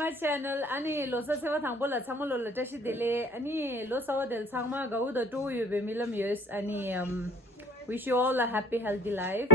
my channel. Ani losa sewa thangbo la changmo lo la tashi dele. Ani losa wa del changma gau da 2 yu be milam years. Ani wish you all a happy healthy life.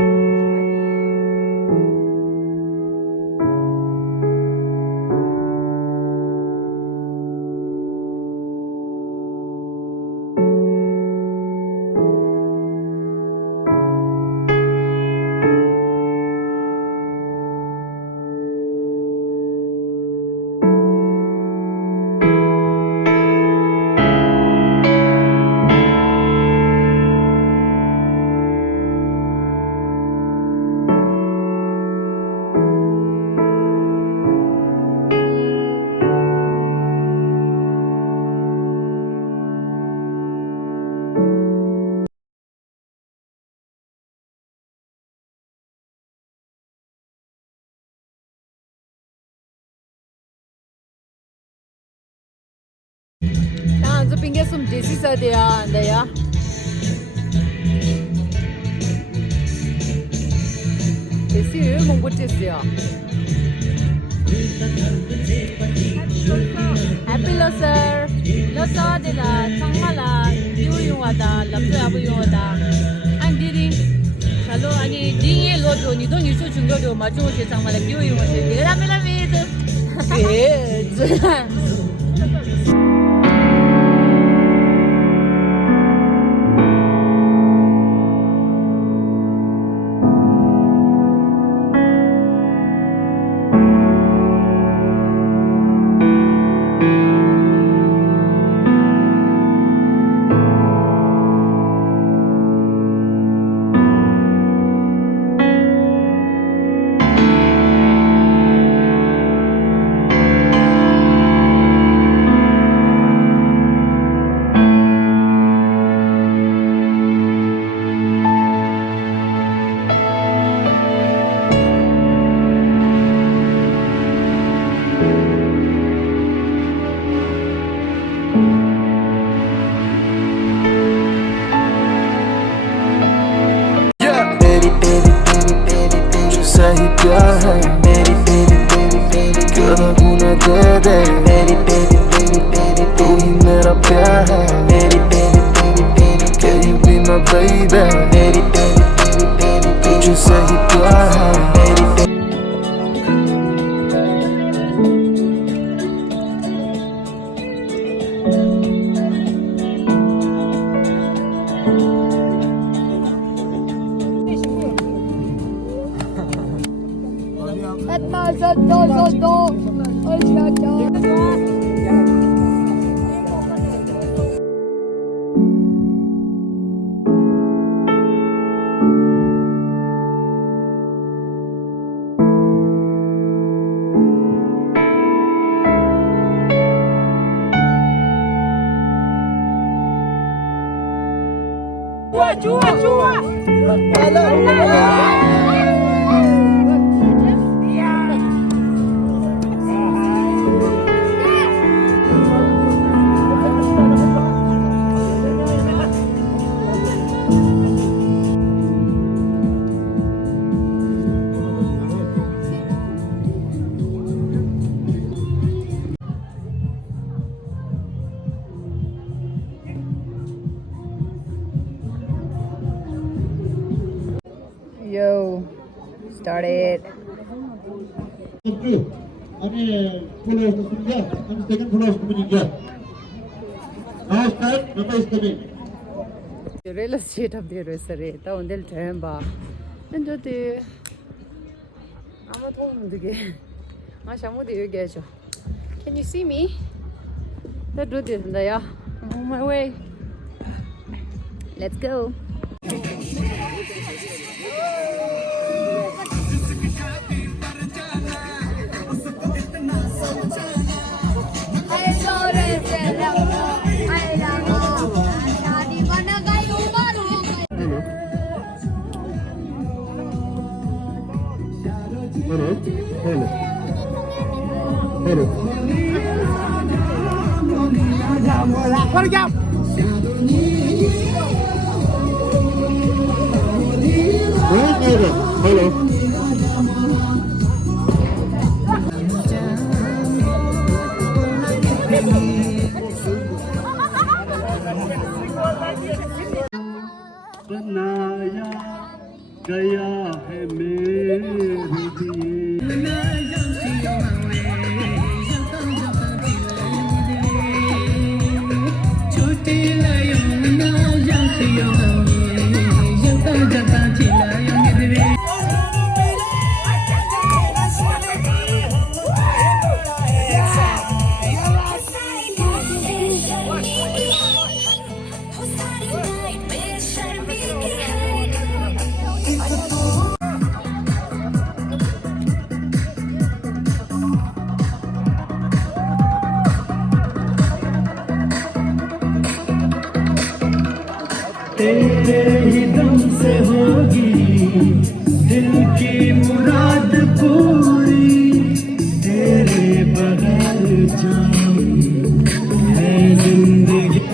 Nah, so pinggir some desi sa dia anda ya. Desi monggo desi ya. Happy loser, loser de la changmala yu yung ada, lapso abu yung ada. Andiri, kalau ani dingi lojo ni dong yusu chunggo do maju je changmala yu yung ada. Dia mela mela. Good. सही प्यार है मेरी तेरी तेरी तेरी क्यों ना गुना दे दे मेरी तेरी तेरी तेरी तू ही मेरा प्यार है मेरी तेरी तेरी तेरी can you be my baby मेरी तेरी तेरी तेरी तुझे सही प्यार है मेरी Yo, started. Ani follow India, and second follow India. Now start, number is coming. Real estate of the rosary. Down the temba. And the I'm at home again. Can you see me? That do this, yeah. I'm on my way. Let's go. Hello. बनाया गया है मेरे लिए तेरे ही दम से होगी दिल की मुराद पूरी तेरे बगैर जान है जिंदगी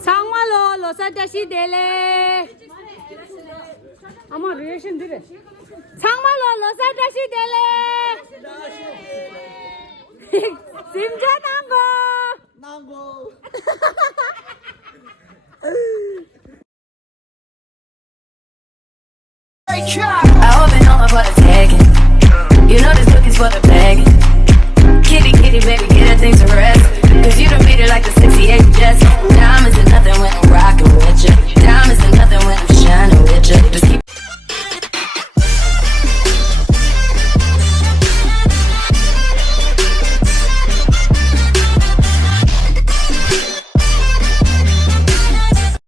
장말로 로사다시 데레 아마 리액션 드레 장말로 로사다시 데레 심자 난고